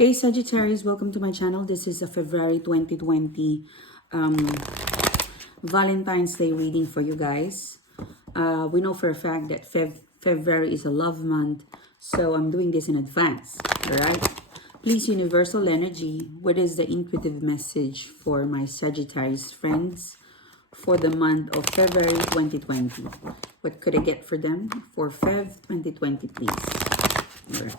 Hey Sagittarius, welcome to my channel. This is a February 2020 Valentine's Day reading for you guys. We know for a fact that February is a love month, so I'm doing this in advance, all right? Please, universal energy, what is the intuitive message for my Sagittarius friends for the month of February 2020? What could I get for them for Feb 2020, please? All right.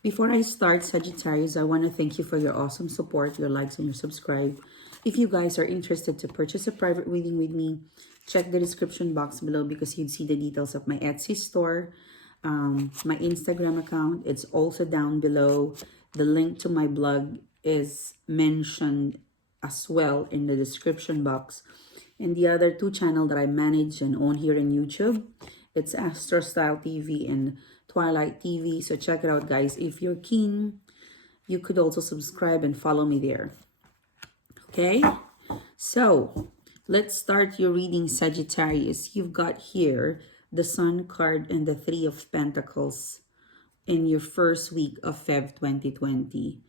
Before I start, Sagittarius, I want to thank you for your awesome support, your likes, and your subscribe. If you guys are interested to purchase a private reading with me, check the description box below because you'd see the details of my Etsy store, my Instagram account. It's also down below. The link to my blog is mentioned as well in the description box. And the other two channels that I manage and own here in YouTube, it's Astro Style TV and Twilight TV. So check it out, guys. If you're keen, you could also subscribe and follow me there. Okay, so let's start your reading, Sagittarius. You've got here the Sun card and the Three of Pentacles in your first week of Feb 2020.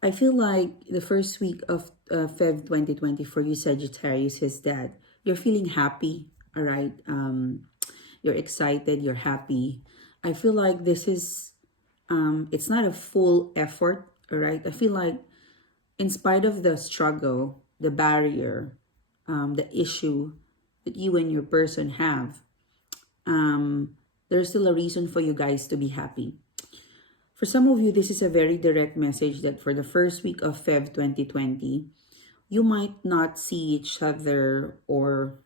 I feel like the first week of Feb 2020 for you, Sagittarius, is that you're feeling happy, all right? You're excited, you're happy. I feel like this is, it's not a full effort, all right? I feel like in spite of the struggle, the barrier, the issue that you and your person have, there's still a reason for you guys to be happy. For some of you, this is a very direct message that for the first week of Feb 2020, you might not see each other, or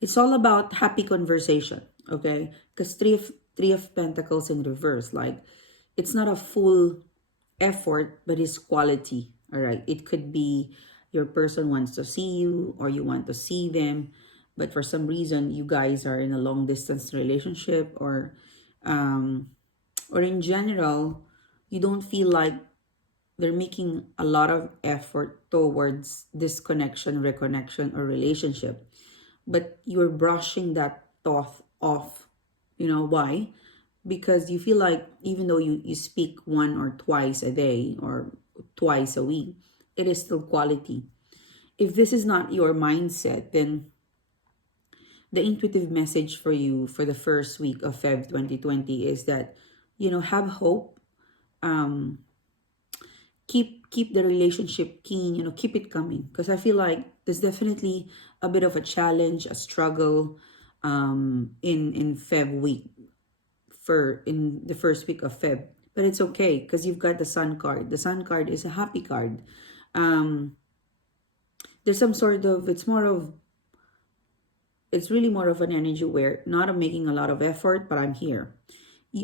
it's all about happy conversation, okay? Because three of Pentacles in reverse, like it's not a full effort, but it's quality, all right? It could be your person wants to see you or you want to see them, but for some reason you guys are in a long distance relationship, or in general, you don't feel like they're making a lot of effort towards this connection, reconnection, or relationship. But you're brushing that thought off. You know why? Because you feel like even though you speak one or twice a day or twice a week, it is still quality. If this is not your mindset, then the intuitive message for you for the first week of Feb 2020 is that, have hope. Keep the relationship keen, keep it coming. Because I feel like there's definitely a bit of a challenge, a struggle in Feb week, in the first week of Feb. But it's okay because you've got the Sun card. The Sun card is a happy card. There's some sort of, it's really more of an energy where not I'm making a lot of effort, but I'm here.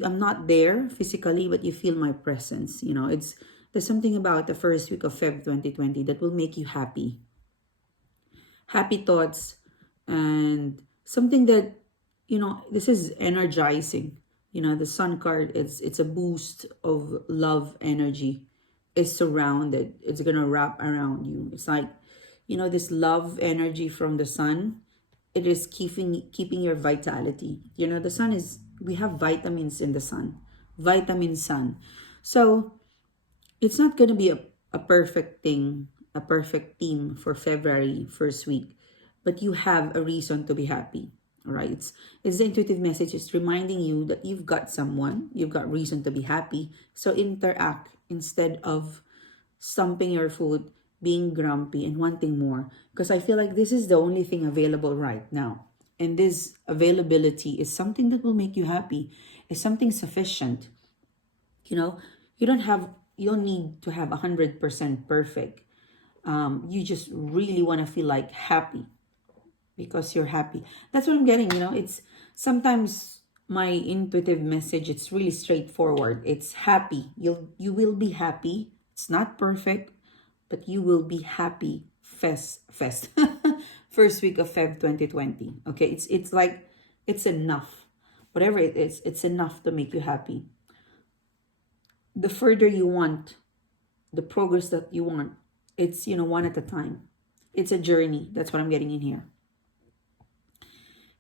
I'm not there physically, but you feel my presence. There's something about the first week of Feb 2020 that will make you happy. Happy thoughts, and something that, this is energizing. The Sun card, it's a boost of love energy. It's surrounded. It's going to wrap around you. It's like, this love energy from the Sun. It is keeping your vitality. The Sun is, we have vitamins in the Sun. Vitamin Sun. So it's not going to be a perfect thing, a perfect team for February first week, but you have a reason to be happy, all right? It's the intuitive message. It's reminding you that you've got someone, you've got reason to be happy. So interact instead of stomping your foot, being grumpy, and wanting more. Because I feel like this is the only thing available right now. And this availability is something that will make you happy. It's something sufficient. You don't need to have 100% perfect. You just really want to feel like happy because you're happy. That's what I'm getting. It's sometimes my intuitive message, it's really straightforward. It's happy. You will be happy. It's not perfect, but you will be happy. Fest. First week of Feb 2020. Okay, it's like it's enough. Whatever it is, it's enough to make you happy. The further you want, the progress that you want, it's, one at a time. It's a journey. That's what I'm getting in here.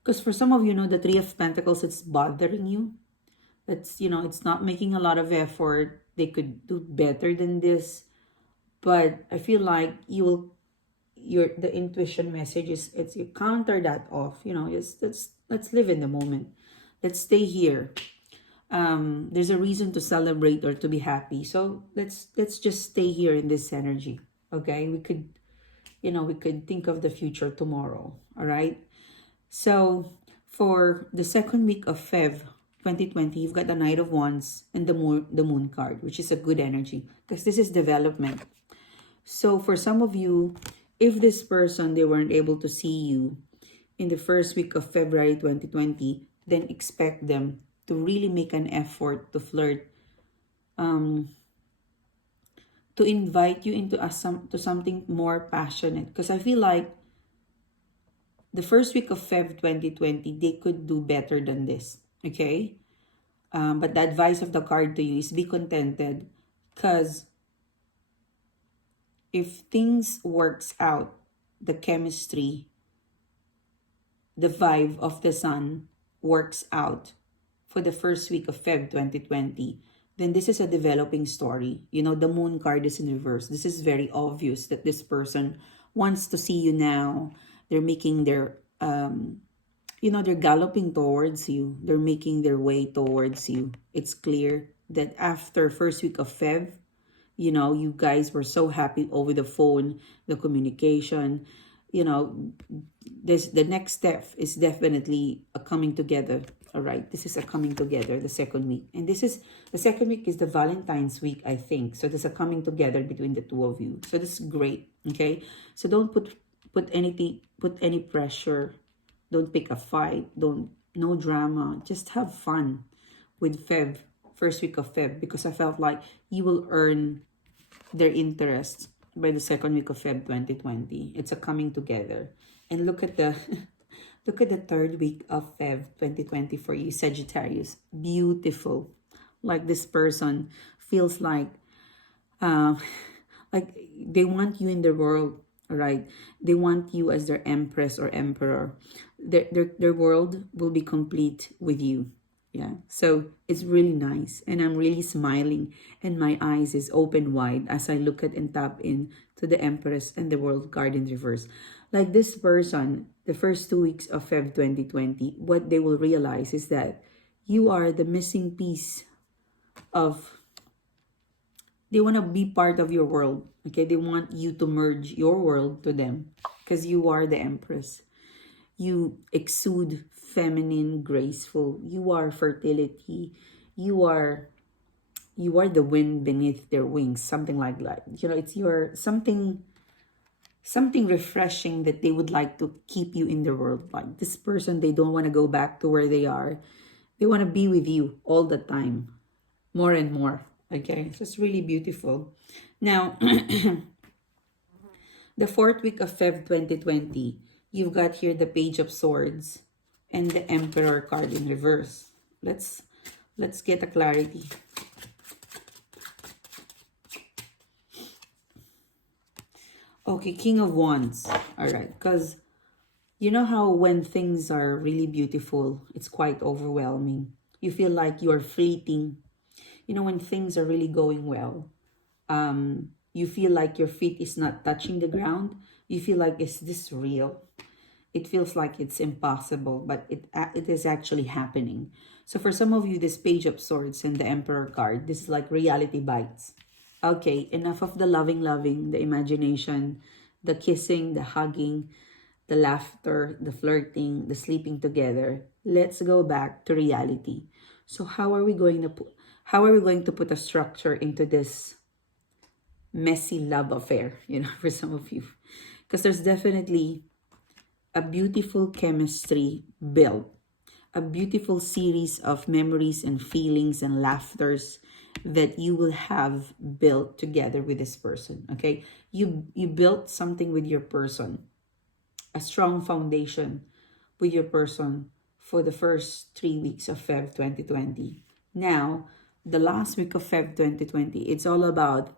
Because for some of you, the Three of Pentacles, it's bothering you. That's, it's not making a lot of effort. They could do better than this. But I feel like the intuition message is, it's you counter that off. Just let's live in the moment. Let's stay here. There's a reason to celebrate or to be happy. So let's just stay here in this energy. Okay? We could think of the future tomorrow. All right? So for the second week of Feb 2020, you've got the Knight of Wands and the moon card, which is a good energy because this is development. So for some of you, if this person, they weren't able to see you in the first week of February 2020, then expect them to really make an effort to flirt, to invite you into to something more passionate. Because I feel like the first week of Feb 2020, they could do better than this. Okay? But the advice of the card to you is be contented, because if things works out, the chemistry, the vibe of the sun works out for the first week of Feb 2020, then this is a developing story. The moon card is in reverse. This is very obvious that this person wants to see you now. They're making they're galloping towards you. They're making their way towards you. It's clear that after first week of Feb, you guys were so happy over the phone, the communication. The next step is definitely a coming together. All right, this is a coming together, the second week. And the second week is the Valentine's week, I think. So there's a coming together between the two of you. So this is great, okay? So don't put any pressure. Don't pick a fight. No drama. Just have fun with first week of Feb, because I felt like you will earn their interest by the second week of Feb 2020. It's a coming together. And look at the look at the third week of Feb 2020 for you, Sagittarius. Beautiful. Like this person feels like they want you in the world, right? They want you as their empress or emperor. Their world will be complete with you. Yeah, so it's really nice, and I'm really smiling, and my eyes is open wide as I look at and tap in to the Empress and the World card in reverse. Like this person, the first 2 weeks of Feb 2020, what they will realize is that you are the missing piece of. They want to be part of your world. Okay, they want you to merge your world to them because you are the Empress. You exude feminine, graceful. You are fertility. You are the wind beneath their wings, something like that. It's your something refreshing that they would like to keep you in the world. Like this person, they don't want to go back to where they are. They want to be with you all the time, more and more. Okay, so it's really beautiful. Now, the fourth week of Feb 2020, you've got here the Page of Swords and the Emperor card in reverse. Let's get a clarity. Okay, King of Wands. All right, because you know how when things are really beautiful, it's quite overwhelming. You feel like you're fleeting. When things are really going well, you feel like your feet is not touching the ground. You feel like, is this real? It feels like it's impossible, but it is actually happening. So for some of you, this Page of Swords and the Emperor card, this is like reality bites. Okay, enough of the loving, the imagination, the kissing, the hugging, the laughter, the flirting, the sleeping together. Let's go back to reality. So how are we going to put a structure into this messy love affair, for some of you? Because there's definitely a beautiful chemistry built, a beautiful series of memories and feelings and laughters that you will have built together with this person. Okay, you built something with your person, a strong foundation with your person for the first 3 weeks of Feb 2020. Now, the last week of Feb 2020, it's all about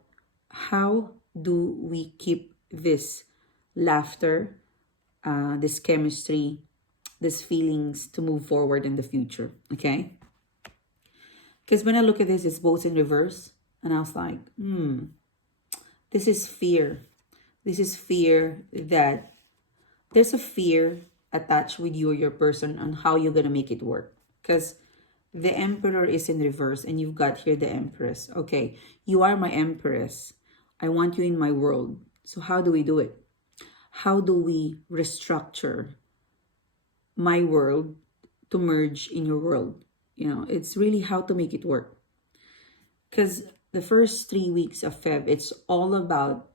how do we keep this laughter, this chemistry, these feelings to move forward in the future. Okay, Because when I look at this, it's both in reverse. And I was like, this is fear. This is fear that there's a fear attached with you or your person on how you're going to make it work. Because the Emperor is in reverse and you've got here the Empress. Okay, you are my Empress. I want you in my world. So how do we do it? How do we restructure my world to merge in your world? It's really how to make it work. Because the first 3 weeks of Feb, it's all about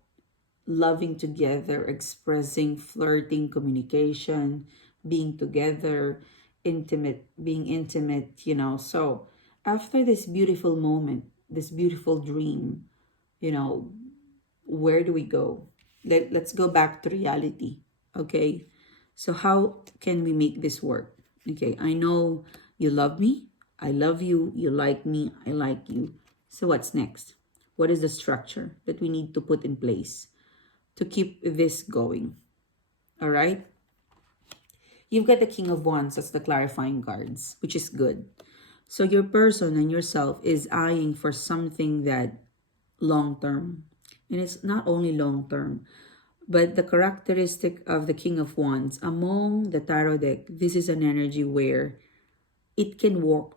loving together, expressing, flirting, communication, being together, being intimate, So after this beautiful moment, this beautiful dream, where do we go? Let's go back to reality. Okay. So how can we make this work? Okay. I know you love me. I love you. You like me. I like you. So what's next? What is the structure that we need to put in place to keep this going? All right. You've got the King of Wands as the clarifying cards, which is good. So your person and yourself is eyeing for something that long term. And it's not only long term, but the characteristic of the King of Wands among the tarot deck, this is an energy where it can walk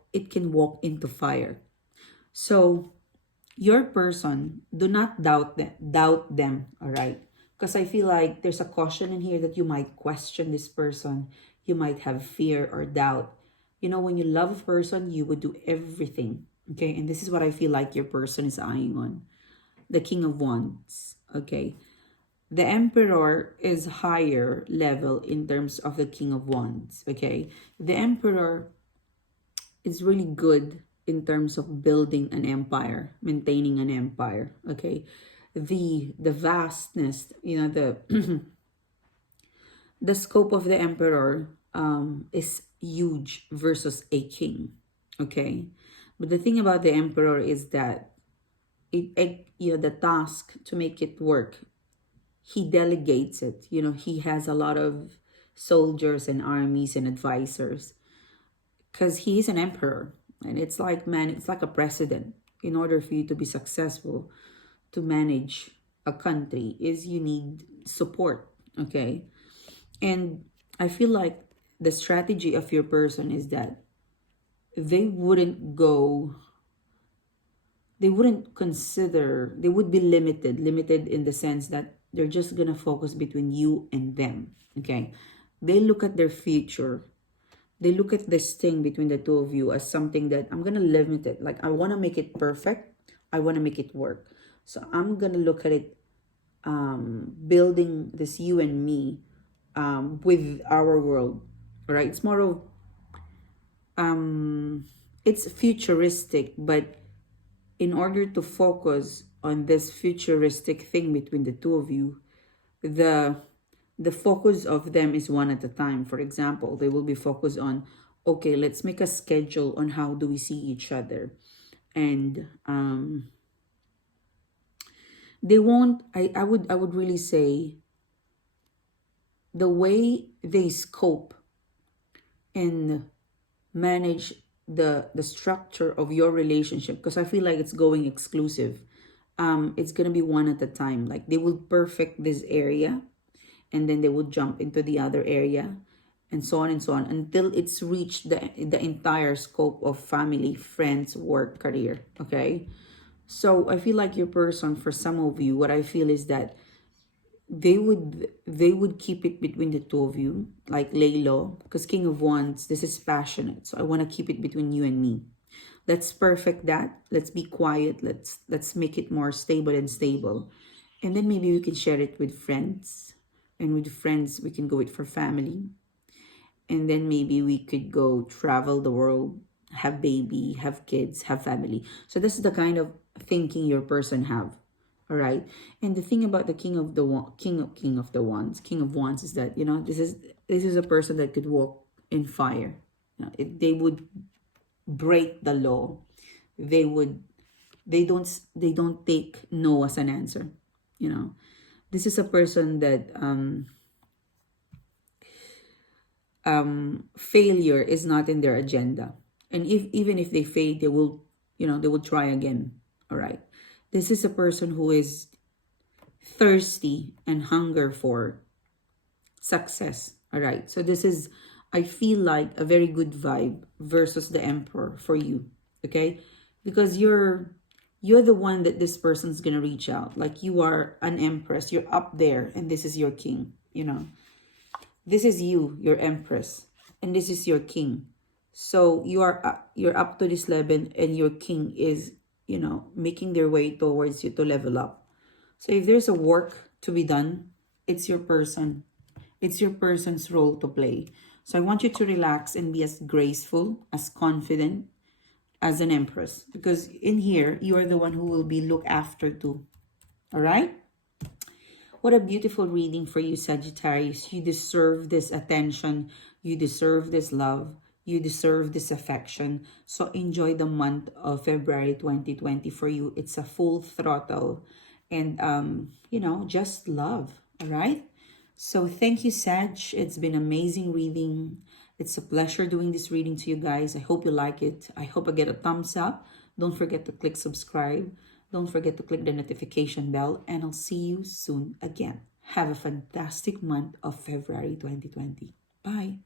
into fire. So your person, do not doubt them, all right? Because I feel like there's a caution in here that you might question this person. You might have fear or doubt. When you love a person, you would do everything, okay? And this is what I feel like your person is eyeing on. The King of Wands, okay? The Emperor is higher level in terms of the King of Wands, okay? The Emperor is really good in terms of building an empire, maintaining an empire, okay? The vastness, the the scope of the Emperor is huge versus a king, okay? But the thing about the Emperor is that the task to make it work, he delegates it. He has a lot of soldiers and armies and advisors because he is an emperor. And it's like, man, it's like a president. In order for you to be successful, to manage a country, is you need support, okay? And I feel like the strategy of your person is that they wouldn't go, they wouldn't consider, they would be limited in the sense that they're just gonna focus between you and them, okay? They look at their future. They look at this thing between the two of you as something that I'm gonna limit it. Like, I want to make it perfect. I want to make it work. So I'm gonna look at it, building this you and me, with our world, right? It's more of, it's futuristic, but in order to focus on this futuristic thing between the two of you, the the focus of them is one at a time. For example, they will be focused on, okay, let's make a schedule on how do we see each other. And they won't, I would really say, the way they scope and manage the structure of your relationship, because I feel like it's going exclusive. It's gonna be one at a time. Like, they will perfect this area, and then they would jump into the other area, and so on and so on, until it's reached the entire scope of family, friends, work, career, okay? So I feel like your person, for some of you, what I feel is that they would keep it between the two of you, like lay low, because King of Wands, this is passionate, so I want to keep it between you and me. Let's perfect that. Let's be quiet. Let's make it more stable and stable. And then maybe we can share it with friends. And with friends, we can go it for family. And then maybe we could go travel the world, have baby, have kids, have family. So this is the kind of thinking your person have. All right. And the thing about the King of Wands is that, this is a person that could walk in fire. They would break the law. They don't take no as an answer. This is a person that failure is not in their agenda. And even if they fail, they will try again. All right. This is a person who is thirsty and hunger for success. All right. So this is, I feel like, a very good vibe versus the Emperor for you. Okay. Because you're the one that this person's gonna reach out. Like, you are an empress. You're up there, and this is your king. This is you, your empress, and this is your king. So you're up to this level, and your king is, making their way towards you to level up. So if there's a work to be done, it's your person. It's your person's role to play. So I want you to relax and be as graceful, as confident as an empress. Because in here, you are the one who will be looked after too. All right? What a beautiful reading for you, Sagittarius. You deserve this attention. You deserve this love. You deserve this affection. So enjoy the month of February 2020 for you. It's a full throttle. And, just love. All right? So thank you, Sag. It's been amazing reading. It's a pleasure doing this reading to you guys. I hope you like it. I hope I get a thumbs up. Don't forget to click subscribe. Don't forget to click the notification bell. And I'll see you soon again. Have a fantastic month of February 2020. Bye.